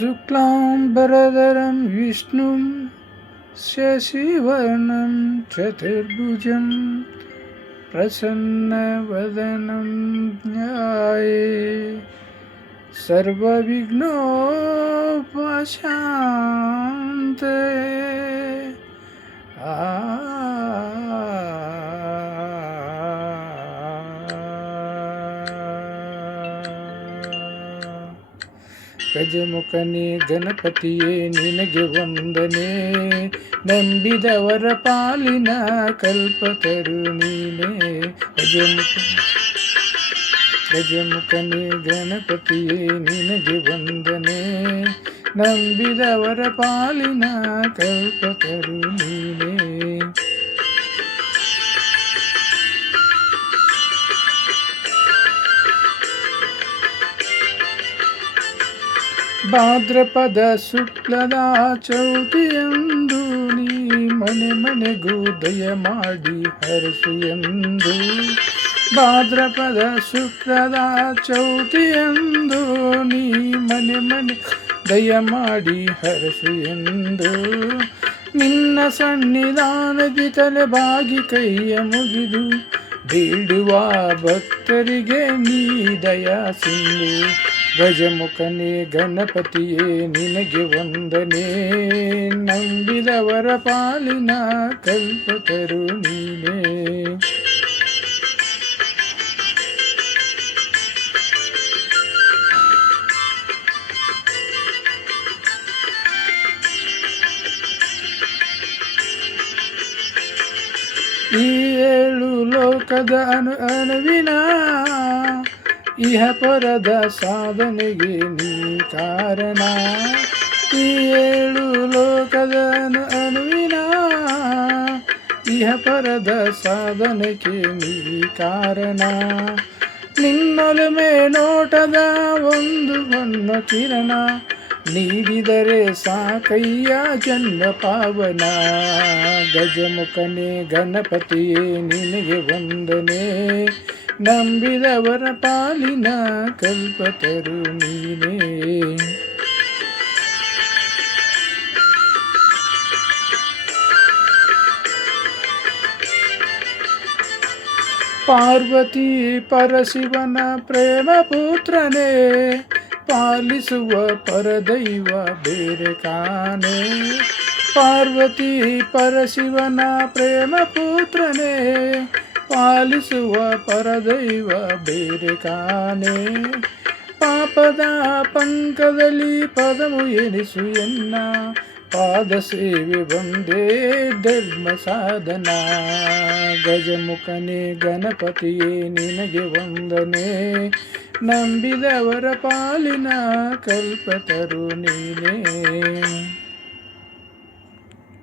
शुक्लाम्बरधरं विष्णुं शशिवर्णं चतुर्भुजं प्रसन्नवदनं ध्याये सर्वविघ्नोपशान्तये ಗಜಮುಖನೇ ಗಣಪತಿಯೇ ನಿನಗೆ ವಂದನೆ, ನಂಬಿದವರ ಪಾಲಿನ ಕಲ್ಪತರು ನೀನೇ. ಗಜಮುಖನೇ ಗಣಪತಿಯೇ ನಿನಗೆ ವಂದನೆ, ನಂಬಿದವರ ಪಾಲಿನ ಕಲ್ಪತರು ನೀನೇ. ಭಾದ್ರಪದ ಶುಕ್ಲದ ಚೌತಿಯಂದು ನೀ ಮನೆ ಮನೆಗೂ ದಯ ಮಾಡಿ ಹರಸು ಎಂದು. ಭಾದ್ರಪದ ಶುಕ್ಲದ ಚೌತಿಯಂದು ನೀ ಮನೆ ಮನೆ ದಯ ಮಾಡಿ ಹರಸು ಎಂದು. ನಿನ್ನ ಸನ್ನಿಧಾನದಿ ತಲೆ ಬಾಗಿ ಕೈಯ ಮುಗಿದು ಬೇಡುವ ಭಕ್ತರಿಗೆ ನೀ ದಯಾ ಸಿಂಧು. ಗಜಮುಖನೇ ಗಣಪತಿಯೇ ನಿನಗೆ ವಂದನೆ, ನಂಬಿದವರ ಪಾಲಿನ ಕಲ್ಪತರು ನೀನೇ. ಈ ಏಳು ಲೋಕದ ಅಣುವಿನ ಇಹ ಪರದ ಸಾಧನೆಗೆ ನೀ ಕಾರಣ. ಈ ಏಳು ಲೋಕದ ಅಣುವಿನ ಇಹ ಪರದ ಸಾಧನೆಗೆ ನೀ ಕಾರಣ. ನಿನ್ನೊಲುಮೆ ನೋಟದ ಒಂದು ಹೊನ್ನ ಕಿರಣ ನೀಡಿದರೆ ಸಾಕಯ್ಯ ಜನ್ಮ ಪಾವನ. ಗಜಮುಖನೇ ಗಣಪತಿಯೇ ನಿನಗೆ ವಂದನೆ, ನಂಬಿದವರ ಪಾಲಿನ ಕಲ್ಪತರು ನೀನೇ. ಪಾರ್ವತಿ ಪರಶಿವನ ಪ್ರೇಮ ಪುತ್ರನೇ, ಪಾಲಿಸುವ ಪರದೈವ ಬೇರೆ ಕಾಣೆ. ಪಾರ್ವತಿ ಪರಶಿವನ ಪ್ರೇಮ ಪುತ್ರನೇ, ಪಾಲಿಸುವ ಪರದೈವ ಬೇರೆ ಕಾಣೆ. ಪಾಪದ ಪಂಕದಲ್ಲಿ ಪದವು ಎನಿಸು ಎನ್ನ, ಪಾದ ಸೇವೆ ಒಂದೇ ಧರ್ಮ ಸಾಧನ. ಗಜಮುಖನೇ ಗಣಪತಿಯೇ ನಿನಗೆ ವಂದನೆ, ನಂಬಿದವರ ಪಾಲಿನ ಕಲ್ಪತರು ನೀನೇ.